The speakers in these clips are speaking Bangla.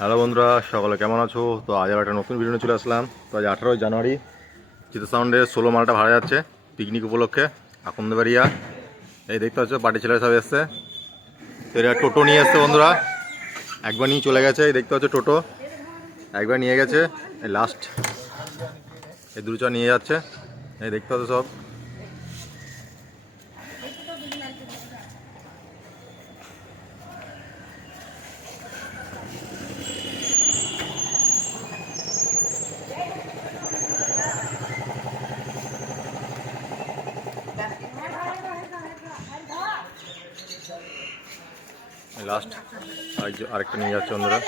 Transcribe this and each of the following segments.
হ্যালো বন্ধুরা, সকলে কেমন আছো? তো আজ আর একটা নতুন ভিডিও নিয়ে চলে আসলাম। তো আজ 18ই জানুয়ারি চিত্র সাউন্ডে 16 মালটা ভাড়া যাচ্ছে পিকনিক উপলক্ষে আকন্দবাড়িয়া। এই দেখতে পাচ্ছ পার্টি ছেলেরা সব এসছে। তো এরা টোটো নিয়ে এসছে বন্ধুরা, একবার নিয়ে চলে গেছে। এই দেখতে পাচ্ছ টোটো একবার নিয়ে গেছে, এই লাস্ট এই দুটো নিয়ে যাচ্ছে। এই দেখতে পাচ্ছ সব। লাস্ট আরেকটা নিয়ে যাচ্ছে বন্ধুরা।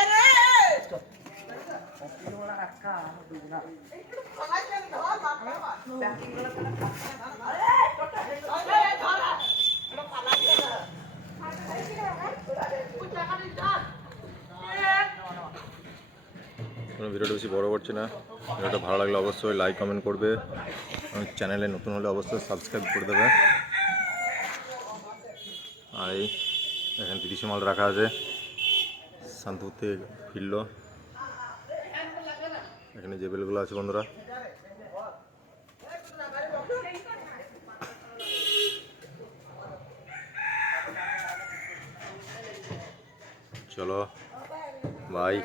কোনো ভিডিওটা বেশি বড় করছি না। ভিডিওটা ভালো লাগলে অবশ্যই লাইক কমেন্ট করবে এবং চ্যানেলে নতুন হলে অবশ্যই সাবস্ক্রাইব করে দেবে। আর এই এখানে 30 মাল রাখা আছে, শান্তিপুর থেকে ফিরলো। এখানে যে বেলগুলো আছে বন্ধুরা, চলো বাই।